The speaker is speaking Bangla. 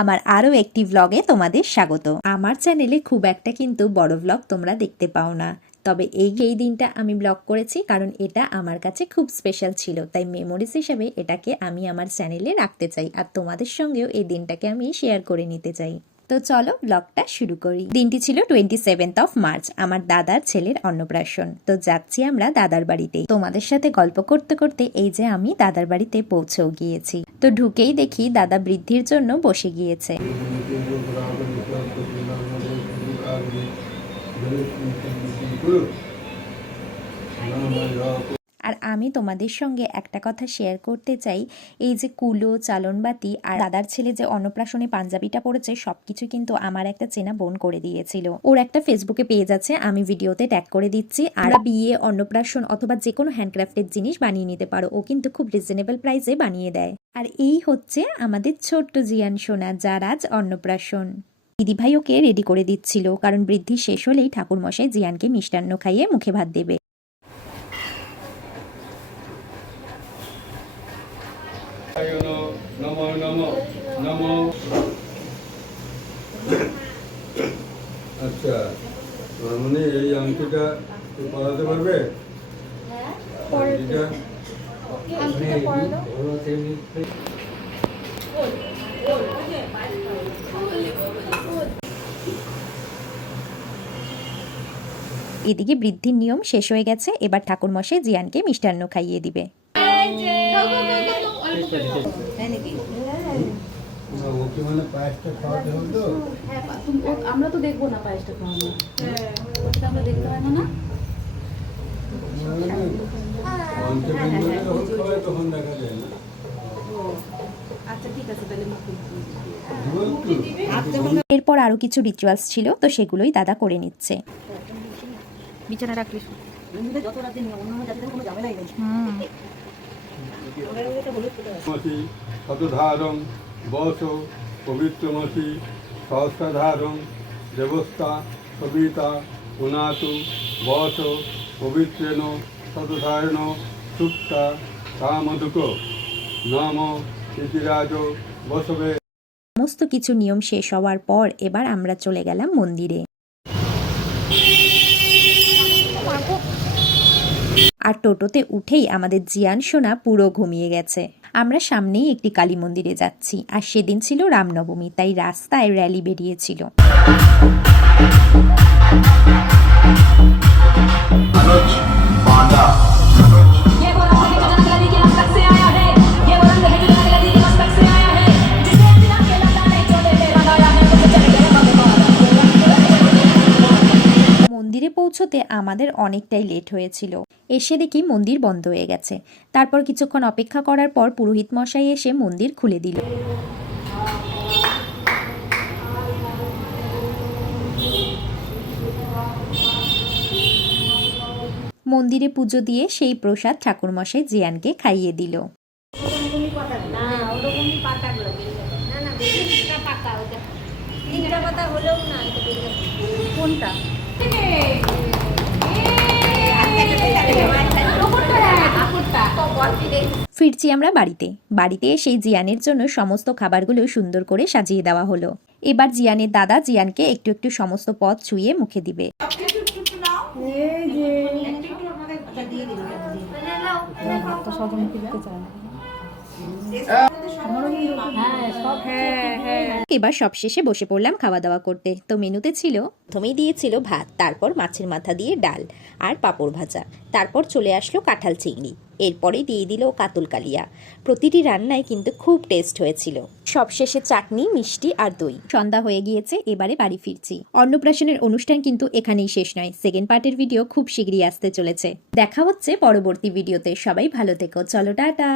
আমার আরও একটি ব্লগে তোমাদের স্বাগত। আমার চ্যানেলে খুব একটা কিন্তু বড় ব্লগ তোমরা দেখতে পাও না, তবে এই দিনটা আমি ব্লগ করেছি কারণ এটা আমার কাছে খুব স্পেশাল ছিল, তাই মেমোরিজ হিসেবে এটাকে আমি আমার চ্যানেলে রাখতে চাই আর তোমাদের সঙ্গেও এই দিনটাকে আমি শেয়ার করে নিতে চাই। তো চলো ব্লগটা শুরু করি। দিনটি ছিল 27 মার্চ, আমার দাদার ছেলের অন্নপ্রাশন। তো যাচ্ছি আমরা দাদার বাড়িতে। তোমাদের সাথে গল্প করতে করতে এই যে আমি দাদার বাড়িতে পৌঁছেও গিয়েছি। তো ঢুকেই দেখি দাদা বৃদ্ধির জন্য বসে গিয়েছে। আর আমি তোমাদের সঙ্গে একটা কথা শেয়ার করতে চাই, এই যে কুলো, চালনবাতি আর দাদার ছেলে যে অন্নপ্রাশনে পাঞ্জাবিটা পড়েছে সবকিছু কিন্তু আমার একটা চেনা বোন করে দিয়েছিল। ওর একটা ফেসবুকে পেজ আছে, আমি ভিডিওতে ট্যাগ করে দিচ্ছি। আর বিয়ে, অন্নপ্রাশন অথবা যে কোনো হ্যান্ডক্রাফটের জিনিস বানিয়ে নিতে পারো, ও কিন্তু খুব রিজনেবল প্রাইসে বানিয়ে দেয়। আর এই হচ্ছে আমাদের ছোট্ট জিয়ান সোনা, যার আজ অন্নপ্রাশন। দিদিভাই ওকে রেডি করে দিচ্ছিল, কারণ বৃদ্ধি শেষ হলেই ঠাকুরমশাই জিয়ানকে মিষ্টান্ন খাইয়ে মুখে ভাত দেবে। নমো নমো নমো। আচ্ছা, মানে এই আংটিটা পরাতে পারবে? এদিকে বৃদ্ধির নিয়ম শেষ হয়ে গেছে, এবার ঠাকুরমশাই জিয়ানকে মিষ্টান্ন খাইয়ে দিবে। আমরা তো দেখবো না পায়েসটা খাওয়ানো, আমরা দেখতে পাবো না। আচ্ছা ঠিক আছে, তাহলে এরপর আরো কিছু রিচুয়ালস ছিল, তো সেগুলোই দাদা করে নিচ্ছে। বিছানা রাখলি যত রাতে অন্য জাতিদের কোনো ঝামেলাই নেই। শতধারং বস পবিত্রমসি সহস্রধারং দেবস্তা সবিতা পুনাতু বস পবিত্রেণ শতধারণ সুপ্তা কামধুক নম ইতিরাজ বসবে। সমস্ত কিছু নিয়ম শেষ হওয়ার পর এবার আমরা চলে গেলাম মন্দিরে। আর টোটোতে উঠেই আমাদের জিয়ান সোনা পুরো ঘুমিয়ে গেছে। আমরা সামনেই একটি কালী মন্দিরে যাচ্ছি, আর সেদিন ছিল রামনবমী, তাই রাস্তায় র্যালি বেরিয়েছিল। মন্দিরে পৌঁছতে আমাদের অনেকটাই লেট হয়েছিল। এসে দেখি মন্দির বন্ধ হয়ে গেছে। তারপর কিছুক্ষণ অপেক্ষা করার পর পুরোহিত মশাই এসে মন্দির খুলে দিল। মন্দিরে পুজো দিয়ে সেই প্রসাদ ঠাকুরমশাই জিয়ানকে খাইয়ে দিল। কোনটা? ফিরছি আমরা বাড়িতে এসে জিয়ানের জন্য সমস্ত খাবারগুলো সুন্দর করে সাজিয়ে দেওয়া হলো। এবার জিয়ানের দাদা জিয়ানকে একটু একটু সমস্ত পদ ছুঁয়ে মুখে দিবে। এবার সবশেষে বসে পড়লাম খাওয়া দাওয়া করতে। তো মেনুতে ছিল, প্রথমেই দিয়েছিল ভাত, তারপর মাছের মাথা দিয়ে ডাল আর পাঁপড় ভাজা, তারপর চলে আসলো কাঁঠাল চিংড়ি, এরপরে দিয়ে দিল কাতল কালিয়া। প্রতিটি রান্নায় কিন্তু খুব টেস্ট হয়েছিল। সবশেষে চাটনি, মিষ্টি আর দই। সন্ধ্যা হয়ে গিয়েছে, এবারে বাড়ি ফিরছি। অন্নপ্রাশনের অনুষ্ঠান কিন্তু এখানেই শেষ নয়, সেকেন্ড পার্টের ভিডিও খুব শীঘ্রই আসতে চলেছে। দেখা হচ্ছে পরবর্তী ভিডিওতে। সবাই ভালো থেকো, চলো টাটা।